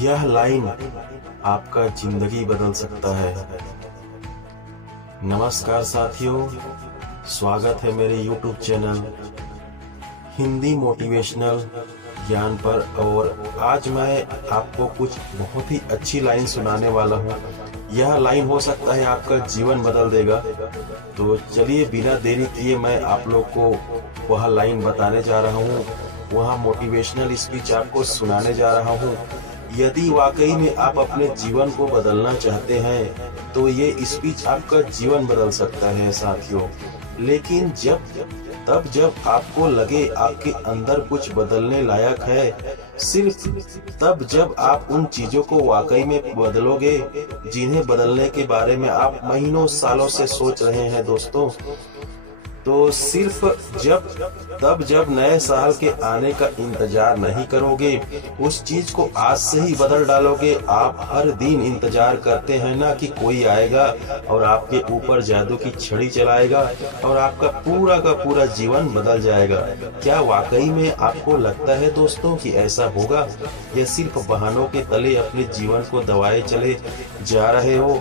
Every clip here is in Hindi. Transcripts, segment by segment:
यह लाइन आपका जिंदगी बदल सकता है। नमस्कार साथियों, स्वागत है मेरे YouTube चैनल हिंदी मोटिवेशनल ज्ञान पर। और आज मैं आपको कुछ बहुत ही अच्छी लाइन सुनाने वाला हूँ। यह लाइन हो सकता है आपका जीवन बदल देगा। तो चलिए बिना देरी किए मैं आप लोग को वह लाइन बताने जा रहा हूँ, वह मोटिवेशनल स्पीच आपको सुनाने जा रहा हूँ। यदि वाकई में आप अपने जीवन को बदलना चाहते हैं तो ये स्पीच आपका जीवन बदल सकता है साथियों। लेकिन जब आपको लगे आपके अंदर कुछ बदलने लायक है, सिर्फ तब जब आप उन चीजों को वाकई में बदलोगे जिन्हें बदलने के बारे में आप महीनों सालों से सोच रहे हैं दोस्तों। तो सिर्फ जब नए साल के आने का इंतजार नहीं करोगे, उस चीज को आज से ही बदल डालोगे। आप हर दिन इंतजार करते हैं ना कि कोई आएगा और आपके ऊपर जादू की छड़ी चलाएगा और आपका का पूरा जीवन बदल जाएगा। क्या वाकई में आपको लगता है दोस्तों कि ऐसा होगा, या सिर्फ बहानों के तले अपने जीवन को दबाए चले जा रहे हो?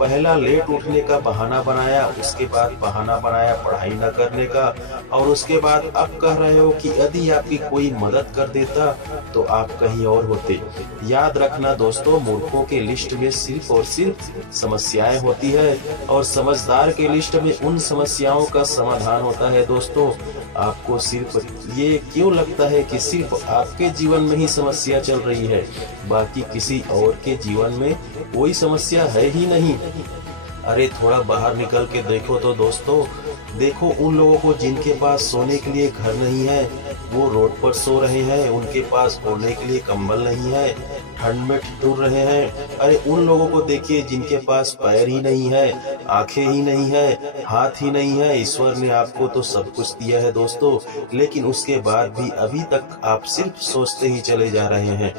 पहला लेट उठने का बहाना बनाया, उसके बाद बहाना बनाया पढ़ाई न करने का, और उसके बाद अब कह रहे हो कि यदि आपकी कोई मदद कर देता तो आप कहीं और होते। याद रखना दोस्तों, मूर्खों के लिस्ट में सिर्फ और सिर्फ समस्याएं होती है और समझदार के लिस्ट में उन समस्याओं का समाधान होता है दोस्तों। आपको सिर्फ ये क्यों लगता है कि सिर्फ आपके जीवन में ही समस्या चल रही है, बाकी किसी और के जीवन में कोई समस्या है ही नहीं? अरे थोड़ा बाहर निकल के देखो तो दोस्तों, देखो उन लोगों को जिनके पास सोने के लिए घर नहीं है, वो रोड पर सो रहे हैं। उनके पास ओढ़ने के लिए कंबल नहीं है, ठंड में ठिठुर रहे हैं। अरे उन लोगों को देखिए जिनके पास पैर ही नहीं है, आंखें ही नहीं है, हाथ ही नहीं है। ईश्वर ने आपको तो सब कुछ दिया है दोस्तों, लेकिन उसके बाद भी अभी तक आप सिर्फ सोचते ही चले जा रहे हैं।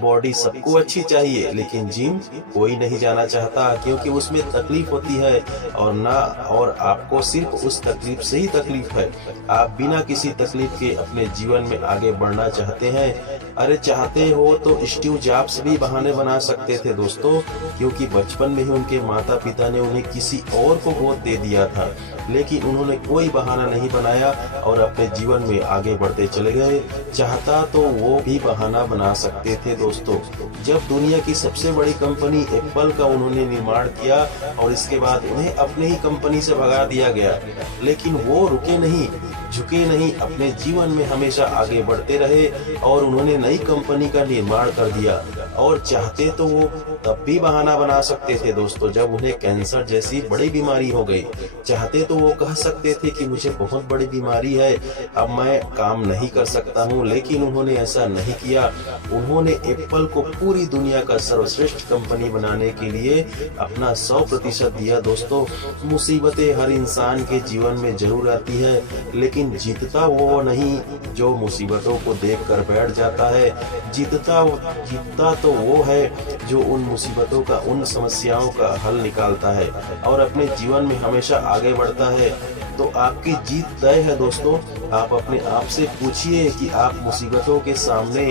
बॉडी सबको अच्छी चाहिए, लेकिन जिम कोई नहीं जाना चाहता, क्योंकि उसमें तकलीफ होती है और आपको सिर्फ उस तकलीफ से ही तकलीफ है। आप बिना किसी तकलीफ के अपने जीवन में आगे बढ़ना चाहते हैं। अरे चाहते हो तो स्टीव जॉब्स भी बहाने बना सकते थे दोस्तों, क्योंकि बचपन में ही उनके माता पिता ने उन्हें किसी और को गोद दे दिया था, लेकिन उन्होंने कोई बहाना नहीं बनाया और अपने जीवन में आगे बढ़ते चले गए। चाहता तो वो भी बहाना बना सकते थे दोस्तों। जब दुनिया की सबसे बड़ी कंपनी एप्पल का उन्होंने निर्माण किया और इसके बाद उन्हें अपने ही कंपनी से भगा दिया गया, लेकिन वो रुके नहीं, झुके नहीं, अपने जीवन में हमेशा आगे बढ़ते रहे और उन्होंने नई कंपनी का निर्माण कर दिया। और चाहते तो वो तब भी बहाना बना सकते थे दोस्तों, जब उन्हें कैंसर जैसी बड़ी बीमारी हो गई। चाहते तो वो कह सकते थे कि मुझे बहुत बड़ी बीमारी है, अब मैं काम नहीं कर सकता हूँ, लेकिन उन्होंने ऐसा नहीं किया। उन्होंने एप्पल को पूरी दुनिया का सर्वश्रेष्ठ कंपनी बनाने के लिए अपना 100% दिया दोस्तों। मुसीबतें हर इंसान के जीवन में जरूर आती है, लेकिन जीतता वो नहीं जो मुसीबतों को देखकर बैठ जाता है। जीतता तो वो है जो उन मुसीबतों का, उन समस्याओं का हल निकालता है और अपने जीवन में हमेशा आगे बढ़ता है। तो आपकी जीत तय है दोस्तों। आप अपने आप से पूछिए कि आप मुसीबतों के सामने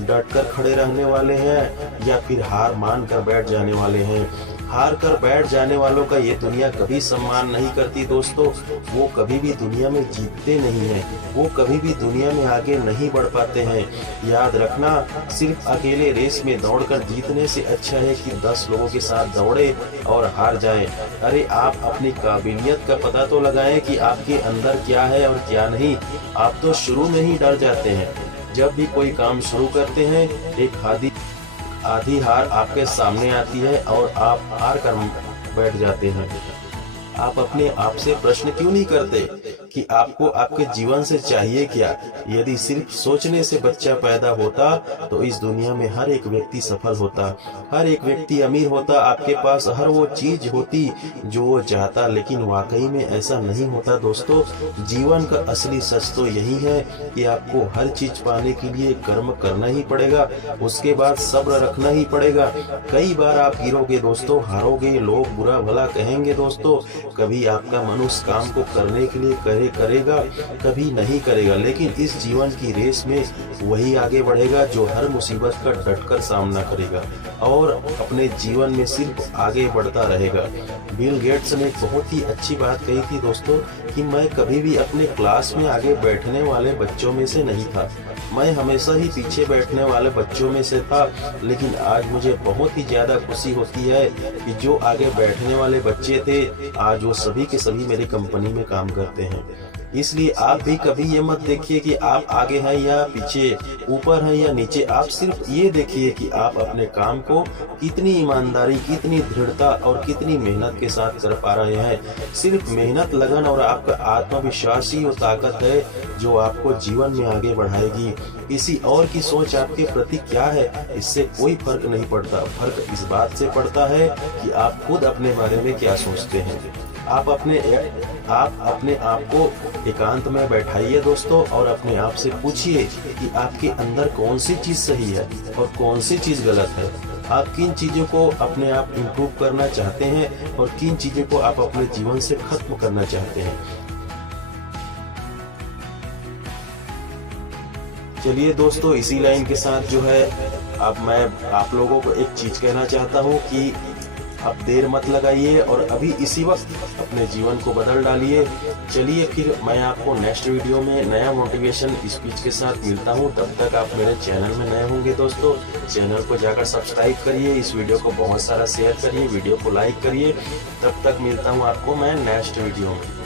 डटकर खड़े रहने वाले हैं या फिर हार मान कर बैठ जाने वाले हैं। हार कर बैठ जाने वालों का ये दुनिया कभी सम्मान नहीं करती दोस्तों। वो कभी भी दुनिया में जीतते नहीं हैं, वो कभी भी दुनिया में आगे नहीं बढ़ पाते हैं। याद रखना, सिर्फ अकेले रेस में दौड़कर जीतने से अच्छा है कि 10 लोगों के साथ दौड़े और हार जाए। अरे आप अपनी काबिलियत का पता तो लगाएं कि आपके अंदर क्या है और क्या नहीं। आप तो शुरू में ही डर जाते हैं। जब भी कोई काम शुरू करते हैं, एक आधी हार आपके सामने आती है और आप हार कर बैठ जाते हैं। आप अपने आप से प्रश्न क्यों नहीं करते कि आपको आपके जीवन से चाहिए क्या? यदि सिर्फ सोचने से बच्चा पैदा होता तो इस दुनिया में हर एक व्यक्ति सफल होता, हर एक व्यक्ति अमीर होता, आपके पास हर वो चीज होती जो वो चाहता। लेकिन वाकई में ऐसा नहीं होता दोस्तों। जीवन का असली सच तो यही है कि आपको हर चीज पाने के लिए कर्म करना ही पड़ेगा, उसके बाद सब्र रखना ही पड़ेगा। कई बार आप गिरोगे दोस्तों, हारोगे, लोग बुरा भला कहेंगे दोस्तों। कभी आपका मन उस काम को करने के लिए करेगा, कभी नहीं करेगा, लेकिन इस जीवन की रेस में वही आगे बढ़ेगा जो हर मुसीबत का डटकर सामना करेगा और अपने जीवन में सिर्फ आगे बढ़ता रहेगा। बिल गेट्स ने एक बहुत ही अच्छी बात कही थी दोस्तों कि मैं कभी भी अपने क्लास में आगे बैठने वाले बच्चों में से नहीं था, मैं हमेशा ही पीछे बैठने वाले बच्चों में से था। लेकिन आज मुझे बहुत ही ज्यादा खुशी होती है कि जो आगे बैठने वाले बच्चे थे आज वो सभी के सभी मेरी कंपनी में काम करते हैं। इसलिए आप भी कभी ये मत देखिए कि आप आगे हैं या पीछे, ऊपर हैं या नीचे। आप सिर्फ ये देखिए कि आप अपने काम को कितनी ईमानदारी, कितनी दृढ़ता और कितनी मेहनत के साथ कर पा रहे हैं। सिर्फ मेहनत, लगन और आपका आत्मविश्वास ही वो ताकत है जो आपको जीवन में आगे बढ़ाएगी। किसी और की सोच आपके प्रति क्या है, इससे कोई फर्क नहीं पड़ता। फर्क इस बात से पड़ता है कि आप खुद अपने बारे में क्या सोचते हैं। आप अपने आप को एकांत में बैठाइए दोस्तों और अपने आप से पूछिए कि आपके अंदर कौन सी चीज सही है और कौन सी चीज गलत है। आप किन चीजों को अपने आप इम्प्रूव करना चाहते हैं और किन चीजों को आप अपने जीवन से खत्म करना चाहते हैं। चलिए दोस्तों, इसी लाइन के साथ जो है अब मैं आप लोगों को एक चीज कहना चाहता हूँ कि अब देर मत लगाइए और अभी इसी वक्त अपने जीवन को बदल डालिए। चलिए फिर मैं आपको नेक्स्ट वीडियो में नया मोटिवेशन स्पीच के साथ मिलता हूं। तब तक आप मेरे चैनल में नए होंगे दोस्तों, चैनल को जाकर सब्सक्राइब करिए, इस वीडियो को बहुत सारा शेयर करिए, वीडियो को लाइक करिए। तब तक मिलता हूं आपको मैं नेक्स्ट वीडियो में।